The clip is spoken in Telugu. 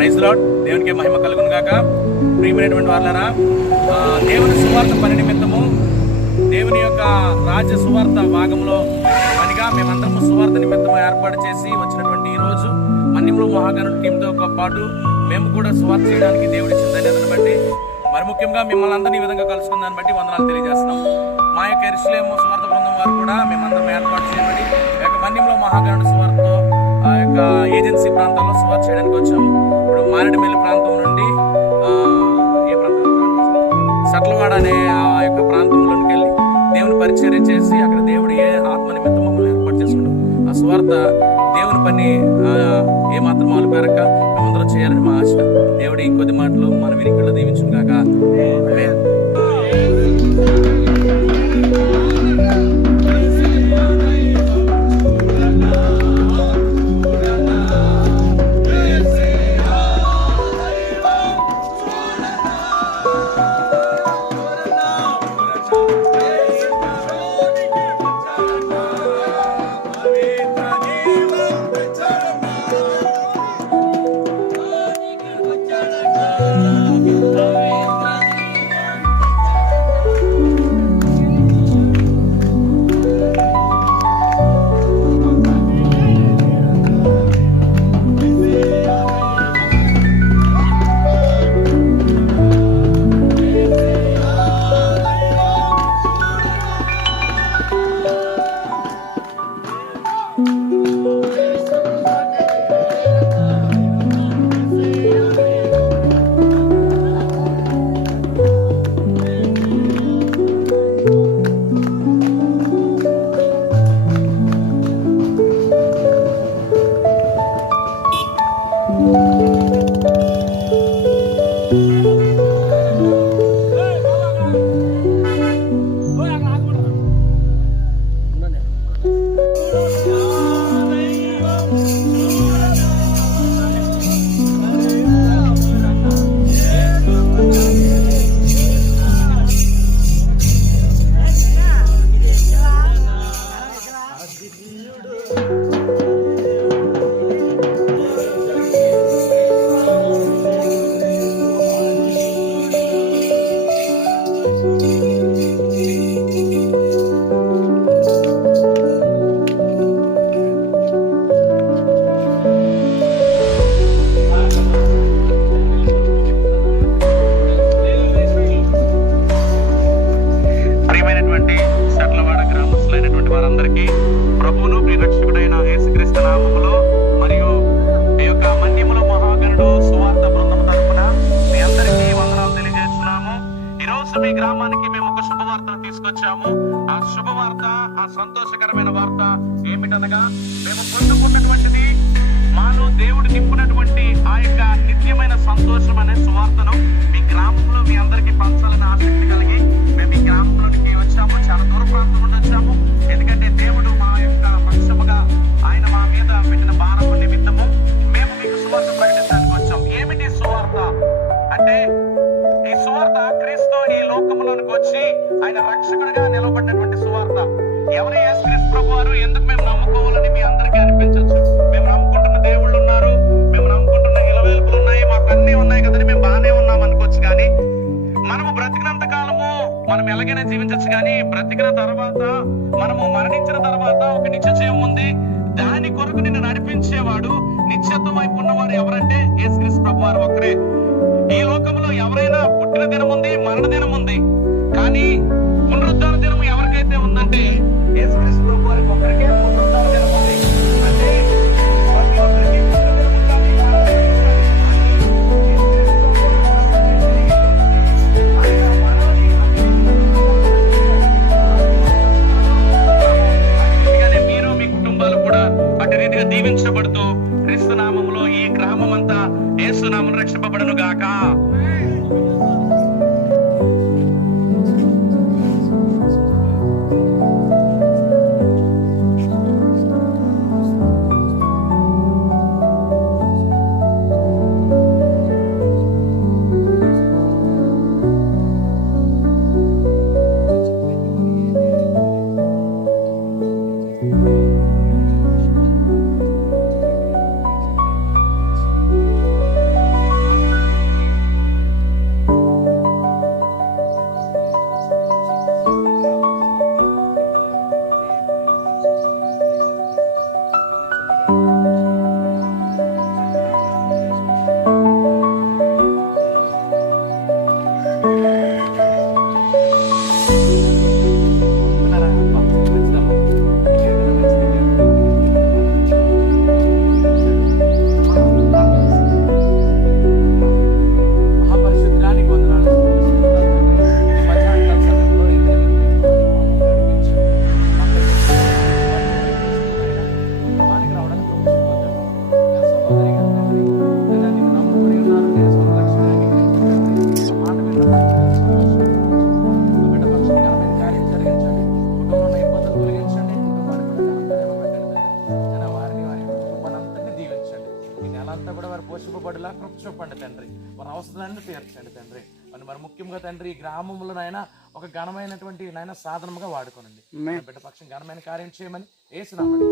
Praise lord. దేవునికి మహిమ కలుగును గాక. ప్రియమైనటువంటి వాళ్ళారా, దేవుని సువార్త పని నిమిత్తము, దేవుని యొక్క రాజ్య సువార్త భాగంలో పనిగా మేమందరము సువార్త నిమిత్తము ఏర్పాటు చేసి వచ్చినటువంటి ఈ రోజు మన్యంలో మహాగణుల టీంతో పాటు మేము కూడా సువార్త చేయడానికి దేవుడి ఇచ్చిన ధన్యతను బట్టి, మరి ముఖ్యంగా మిమ్మల్ని అందరినీ ఈ విధంగా కలుసుకున్న దాన్ని బట్టి వందనాలు తెలియజేస్తున్నాం. మా యొక్క యెరూషలేము సువార్త బృందం వారు కూడా మేమందరం ఏర్పాటు చేయబడి ఈ యొక్క మన్యంలో మహాగణుల సువార్తతో ఆ యొక్క ఏజెన్సీ ప్రాంతాల్లో సువార్త చేయడానికి వచ్చాము. ఇప్పుడు మారేడుమిల్లి ప్రాంతం నుండి ఏ ప్రాంతం, సట్లవాడ అనే ఆ యొక్క ప్రాంతంలోకి వెళ్ళి దేవుని పరిచర్య చేసి అక్కడ దేవుడు ఏ ఆత్మ నిమిత్తం మమ్మల్ని ఏర్పాటు చేసుకుంటాం. ఆ సువార్త దేవుని పని ఏమాత్రం మాలు పేరక మేమందరం చేయాలని మా ఆశ. దేవుడు ఇంకొద్ది మాటలు మన వినికిడిలో దీవించును గాక. మీ గ్రామానికి మేము ఒక శుభవార్తను తీసుకొచ్చాము. ఆ శుభవార్త, ఆ సంతోషకరమైన వార్త ఏమిటనగా, మేము పొందుకున్నటువంటిది మాలో దేవుడు నింపునటువంటి ఆ యొక్క నిత్యమైన సంతోషం అనే సువార్తను మీ గ్రామంలో మీ అందరికీ పంచాలని ఆసక్తి కలిగి మేము ఈ గ్రామంలోనికి వచ్చాము. చాలా దూర ప్రాంతం నుండి వచ్చాము. ఎందుకంటే దేవుడు మా యొక్క పక్షముగా ఆయన మా మీద పెట్టిన భారము నిమిత్తము మేము మీకు సువార్త ప్రకటించడానికి వచ్చాం. ఏమిటి సువార్త అంటే, ఈ సువార్త క్రీస్తు ఈ లోకములోనికి వచ్చి ఆయన రక్షకుడిగా నిలబడినటువంటి సువార్త. ఎవరు యేసుక్రీస్తు ప్రభు వారు, ఎందుకు మేము నమ్ముకోవాలని మీ అందరికీ అనిపించవచ్చు. మేము నమ్ముకుంటున్న దేవుళ్ళు ఉన్నారు, మేము నమ్ముకుంటున్న ఇలవేల్పులు ఉన్నాయి, మాకు అన్నీ ఉన్నాయి కదని మేము బాగానే ఉన్నాం అనుకోవచ్చు. కానీ మనము బ్రతికినంత కాలము మనం ఎలాగైనా జీవించవచ్చు. కానీ బ్రతికిన తర్వాత, మనము మరణించిన తర్వాత ఒక నిత్య జీవం ఉంది. దాని కొరకు నిన్ను నడిపించేవాడు, నిత్యత్వం వైపు ఉన్నవాడు ఎవరంటే యేసుక్రీస్తు ప్రభు వారు ఒక్కరే. ఈ లోకంలో ఎవరైనా పుట్టిన దినం ఉంది, మరణ దినం ఉంది. కానీ పునరుద్ధాన దినం ఎవరికైతే ఉందంటే యేసుక్రీస్తు ప్రభు వారికి ఒక్కరికే పునరుద్ధాన దినం ఉంది. అంటే ప్రతి ఒక్కరికి మీరు మీ కుటుంబాలు కూడా అటు రీతిగా దీవించబడుతూ క్రీస్తు నామములో ఈ గ్రామం అంతా యేసు నామమున రక్షింపబడును గాక. నిలబడేలా కృప చూపండి తండ్రి. వారి అవసరాన్ని తీర్చండి తండ్రి. మరి ముఖ్యంగా తండ్రి ఈ గ్రామంలో నాయన ఒక ఘనమైనటువంటి నాయన సాధనముగా వాడుకోనండి. బిడ్డ పక్షం ఘనమైన కార్యం చేయమని యేసు నామములో